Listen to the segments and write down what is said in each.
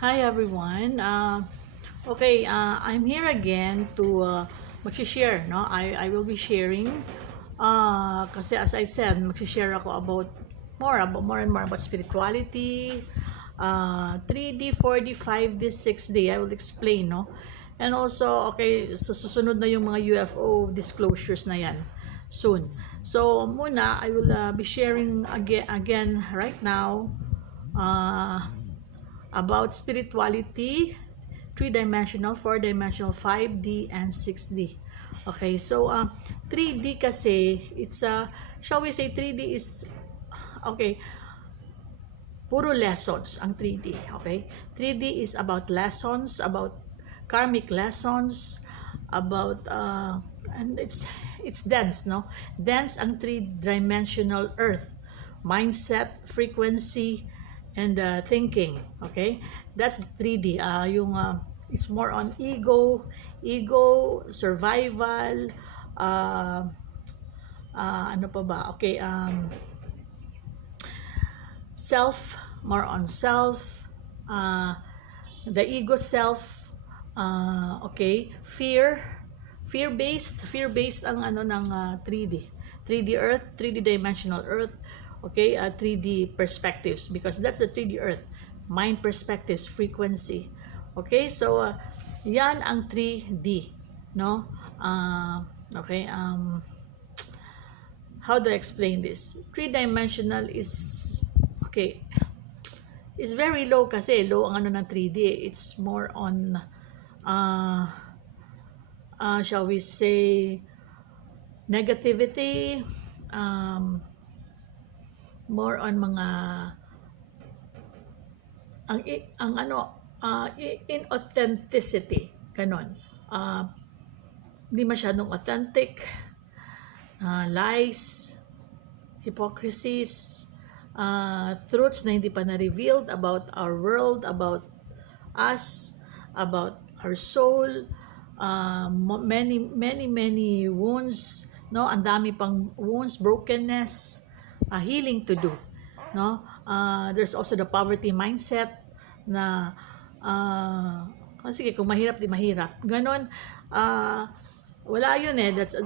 Hi everyone. I'm here again to mag-share, no? I will be sharing kasi as I said, mag-share ako about more and more about spirituality, 3D, 4D, 5D, 6D. I will explain, no? And also, okay, so susunod na yung mga UFO disclosures na yan soon. So, muna, I will be sharing again right now about spirituality, 3-dimensional, 4-dimensional, 5D, and 6D. Okay, so 3D kasi, it's shall we say 3D is, okay, puro lessons ang 3D, okay? 3D is about lessons, about karmic lessons, about, and it's dense, no? Dense ang 3-dimensional Earth, mindset, frequency, and thinking, okay? That's 3D. It's more on ego, survival, ano pa ba? Okay, self, more on self, the ego self, okay, fear-based ang ano ng 3D Earth, 3D dimensional Earth, okay, 3D perspectives, because that's the 3D Earth, mind, perspectives, frequency. Okay, so yan ang 3D, no? Okay, how do I explain this? 3-dimensional is, okay, is very low kasi low ang ano ng 3D. It's more on shall we say negativity, more on mga ang ano, inauthenticity, ganon. Hindi masyadong authentic, lies, hypocrisies, truths na hindi pa na-revealed about our world, about us, about our soul, many wounds, no? Ang dami pang wounds, brokenness, healing to do, no? There's also the poverty mindset na sige, kung mahirap di mahirap, ganon. Wala yun eh. That's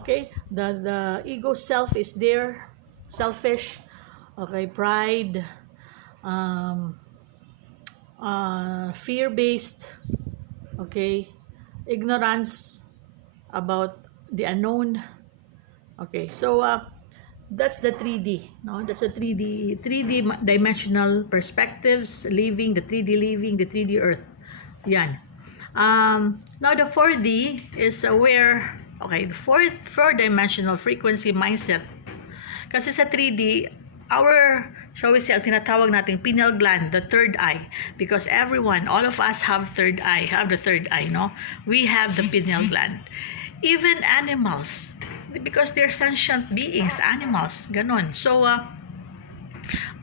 okay, the ego self is there, selfish, okay, pride, fear-based, okay, ignorance about the unknown. Okay, so that's the 3D, no? That's the 3D dimensional perspectives, living the 3D Earth. Yan. Now the 4D is where, okay, the 4-dimensional frequency mindset. Kasi sa 3D, our, shall we say, ang tinatawag nating pineal gland, the third eye, because everyone, all of us have the third eye, no? We have the pineal gland. Even animals, because they're sentient beings, animals, ganon. So,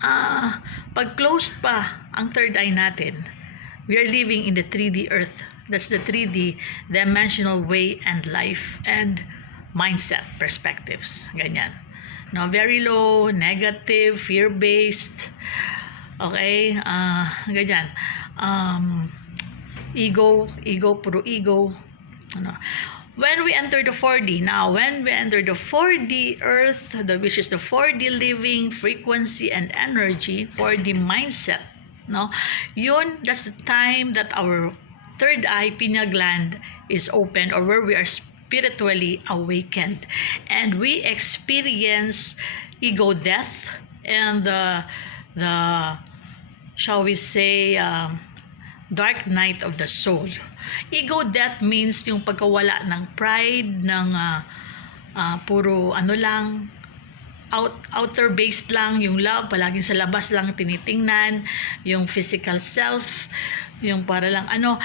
pag closed pa ang third eye natin, we are living in the 3D Earth. That's the 3D dimensional way and life and mindset perspectives. Ganyan. No, very low, negative, fear-based. Okay? Ganyan. Ego, puro ego. Ano? When we enter the 4D, now when we enter the 4D Earth, which is the 4D living, frequency, and energy, 4D mindset, no? Yun, that's the time that our third eye, pineal gland, is open, or where we are spiritually awakened. And we experience ego death and the shall we say, dark night of the soul. Ego death means yung pagkawala ng pride, ng puro ano lang, outer based lang, yung love, palaging sa labas lang tinitingnan, yung physical self, yung para lang ano,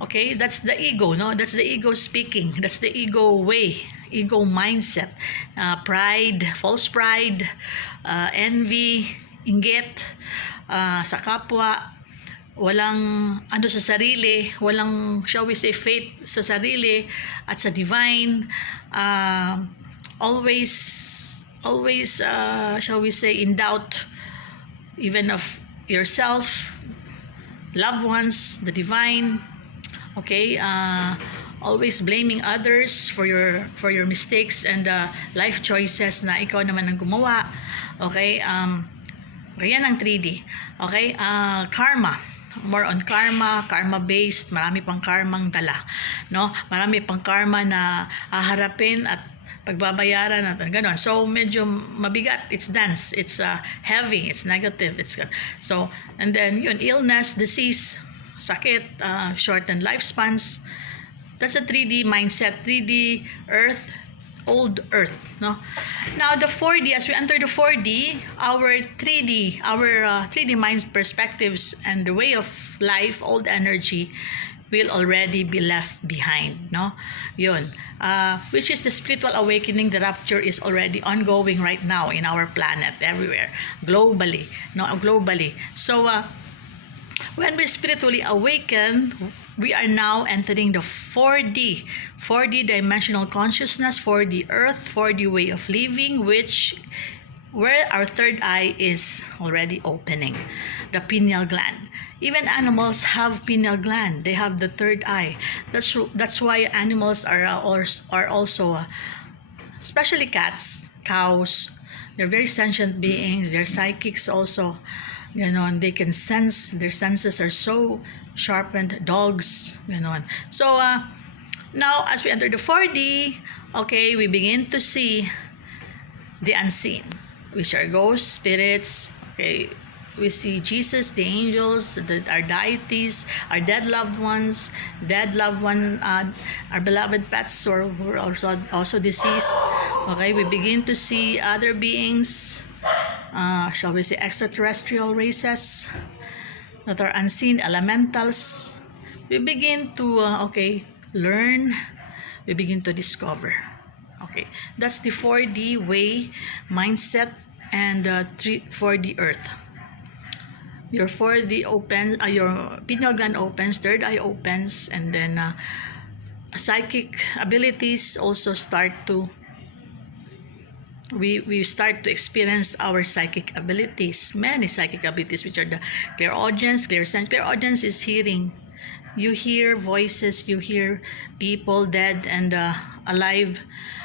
okay, that's the ego, no? That's the ego speaking, that's the ego way, ego mindset, pride, false pride, envy, inggit, sa kapwa, walang ano sa sarili, walang, shall we say, faith sa sarili at sa divine, always shall we say, in doubt, even yourself, loved ones, the divine. Okay, always blaming others for your mistakes and life choices na ikaw naman ang gumawa. Okay, yan ang 3D. Okay, karma. More on karma, karma-based, marami pang karmang dala. No? Marami pang karma na haharapin at pagbabayaran at gano'n. So, medyo mabigat. It's dense. It's heavy. It's negative. So, and then, yun, illness, disease, sakit, shortened lifespans. That's a 3D mindset. 3D Earth, old Earth, no? Now the 4D, as we enter the 4D, our 3D minds, perspectives, and the way of life, old energy, will already be left behind, no? Yun, which is the spiritual awakening. The rapture is already ongoing right now in our planet, everywhere, globally, no? Globally. So when we spiritually awaken, we are now entering the 4D dimensional consciousness, 4D Earth, 4D way of living, where our third eye is already opening, the pineal gland. Even animals have pineal gland. They have the third eye. That's why animals are also, especially cats, cows. They're very sentient beings. They're psychics also. Ganon, they can sense, their senses are so sharpened. Dogs, ganon. So now as we enter the 4D, okay, we begin to see the unseen, which are ghosts, spirits. Okay, we see Jesus, the angels, our deities, our dead loved ones, our beloved pets, or who are also deceased. Okay, we begin to see other beings, shall we say extraterrestrial races that are unseen, elementals. We begin to learn, we begin to discover. Okay, that's the 4D way mindset and 4D Earth. Your 4D open, your pineal gland opens, third eye opens, and then psychic abilities also start to, we start to experience our psychic abilities, many psychic abilities, which are the clairaudience, clairsentience. Clairaudience is hearing. You hear voices, you hear people dead and alive.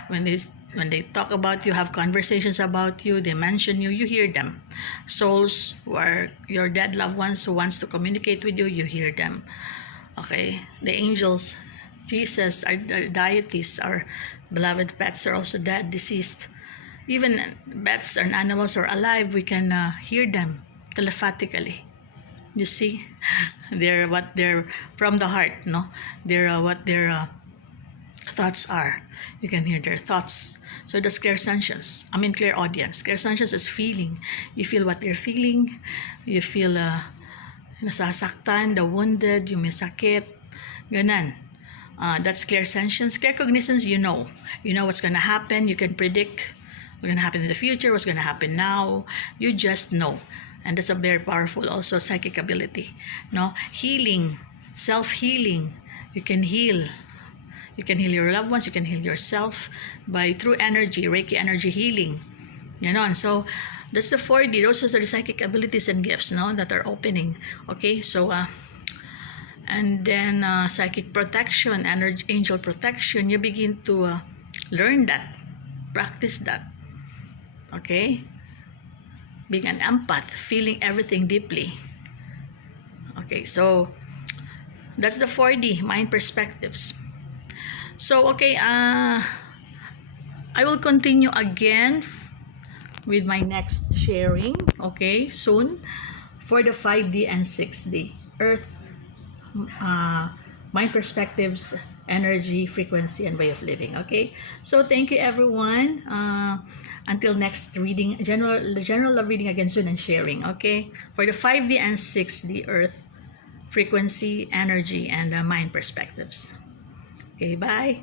When they talk about you, have conversations about you, they mention you, you hear them. Souls who are your dead loved ones who wants to communicate with you, you hear them. Okay, the angels, Jesus, our deities, our beloved pets are also dead, deceased. Even pets and animals are alive, we can hear them telepathically. You see, they're from the heart, no? They're what their thoughts are. You can hear their thoughts. So that's clairsentience. Clairaudience. Clairsentience is feeling. You feel what they're feeling. You feel nasasaktan, the wounded, yung may sakit, ganan. That's clairsentience. Claircognizance, you know what's gonna happen. You can predict what's gonna happen in the future, what's gonna happen now. You just know. And that's a very powerful also psychic ability. No? Healing, self-healing. You can heal. You can heal your loved ones, you can heal yourself through energy, Reiki energy healing. So that's the 4D. Those are the psychic abilities and gifts, no, that are opening. Okay, so and then psychic protection, energy, angel protection. You begin to learn that, practice that. Okay, being an empath, feeling everything deeply. Okay, so that's the 4D mind perspectives. So okay, I will continue again with my next sharing, okay, soon, for the 5D and 6D Earth, mind perspectives, energy, frequency, and way of living. Okay, so thank you everyone. Until next reading, general love reading again soon, and sharing. Okay, for the 5D and 6D Earth, frequency, energy, and mind perspectives. Okay, bye.